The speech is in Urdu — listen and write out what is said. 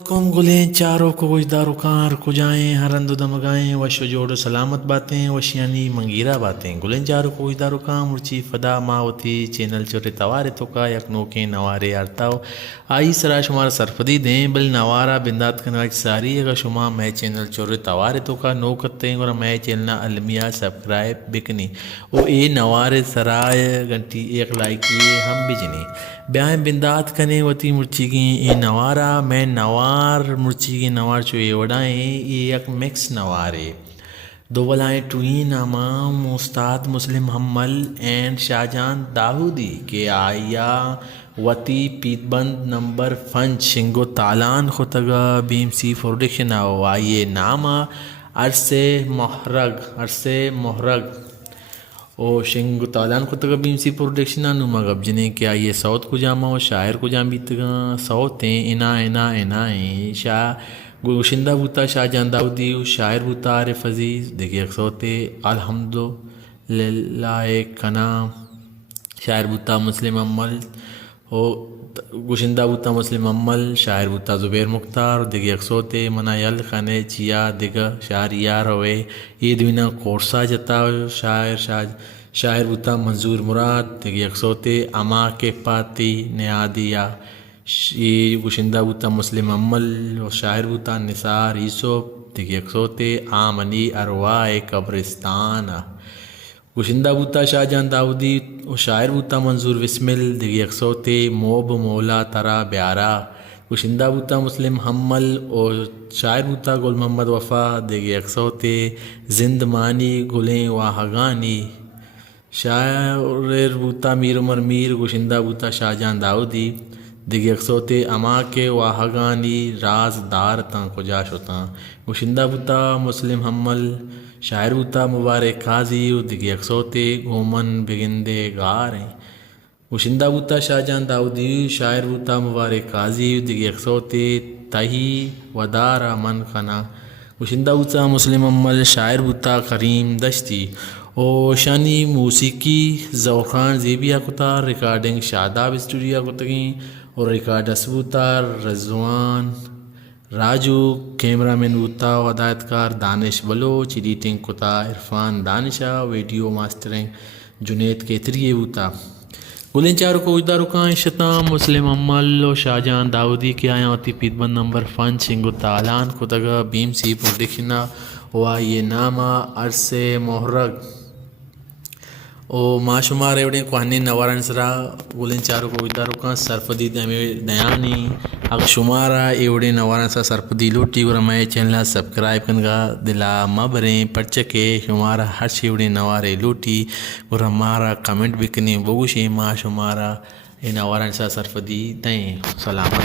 کم گلیں چاروں کو گجدار کار کجائیں ہرند دمگائیں وش جوڑ سلامت باتیں وشیانی منگیرہ باتیں گلیں چاروں کو گجدار کام مرچی فدا ماوتی چینل چورے توارے تو کا یک نوکے نوارے آرتاو آئی سرا شمار سرفدی دیں بل نوارا بندات کناج ساری اگر شما میں چینل چورے توارے تو کا نو کرتے ہیں اور میں چینلنا المیہ سبسکرائب بکنی او اے نوارے سرائے گھنٹی ایک لائکی ہم بجنی بیائیں بندات کنے وتی مرچی گیں اے نوارا میں نوار مرچی گیں نوار چو اے وڈائیں یہ یک مکس نوارے دو بلائیں ٹوئین امام استاد مسلم حمل اینڈ شاہجان داؤدی کے آیا وتی پیت بند نمبر فنچ شنگو تالان خطگا بیم سی پروڈکشن آو آئیے نامہ عرصے محرگ او شنگو تالان خطگا بیم سی پروڈکشن آنو مغب جنہیں کہ آئیے سوت کو جامع و شاعر کو جام بیتگا سوتیں انائیں شاہ گوشندہ بوتا شاہجان داؤدی و شاعر بوتا عارف عزیز دیکھیں ایک سوتے الحمدللہ کنا شاعر بوتا مسلم عمل او گوشندہ بوتا مسلم عمل شاعر بوتا زبیر مختار دیکھیں ایک سوتے منا یل خانے چیا دیگا شاعریہ روے یہ دوینا کورسا جتا شاعر بوتا منظور مراد دیکھیں ایک سوتے اما کے پاتی نیادیا یہ گوشندہ بوتا مسلم عمل و شاعر بوتا نثار یوسف دیکھیں ایک سوتے آمنی ارواح قبرستان گوشندہ بوتا شاہجان داؤدی و شاعر بوتا منظور وسمل دیگی ایک سوتے موب مولا ترا بیارا گوشندہ بوتا مسلم حمل و شاعر بوتا گل محمد وفا دیگی ایک سوتے زند مانی گلیں واہگانی شاعر بوتا میر عمر میر گوشندہ بوتا شاہجان داؤدی دیگی ایک سوتے اما کے واہگانی راز دار تاں کجا شتاں گوشندہ بوتا مسلم حمل شاعر بوتا مبارک قاضی و دیگی ایک سوتے گومن بگندے گاریں گوشندہ بوتا شاہجان داؤدی شاعر بوتا مبارک قاضی و دیگی ایک سوتے تہی ودارا من خنا گوشندہ بوتا مسلم عمل شاعر بوتا کریم دشتی او شانی موسیقی ذوقان زیبیہ کتار ریکارڈنگ شاداب اسٹوڈیو کتگیں اور ریکارڈ اسبوتا رضوان راجو کیمرہ مین بوتا و ہدایتکار دانش بلوچ ایڈیٹنگ کتا عرفان دانشہ ویڈیو ماسٹرنگ جنید کیتری بوتا گلیں چاروں کو اجدار رکائیں شتام مسلم عمل و شاہجان داؤدی کے آیا ہوتی پیت بند نمبر فن شنگو تالان کتگا بیم سی پروڈکشنہ ہوا یہ نامہ عرصے محرگ او ما شمار ایوڑے کوہنی نوارن سرا گلیں چاروں کو اجدار رکائیں سرفدی نیانی اگر شمارا ایوڑے نوارن سرا سرفدی لوٹی گورا میں چینل سبسکرائب کنگا دلا مبریں پرچکے شمارا ہر شیوڑے نوارے لوٹی گورا مارا کمنٹ بکنی بگوشی ما شمارا نوارن سرا سرفدی دیں سلامت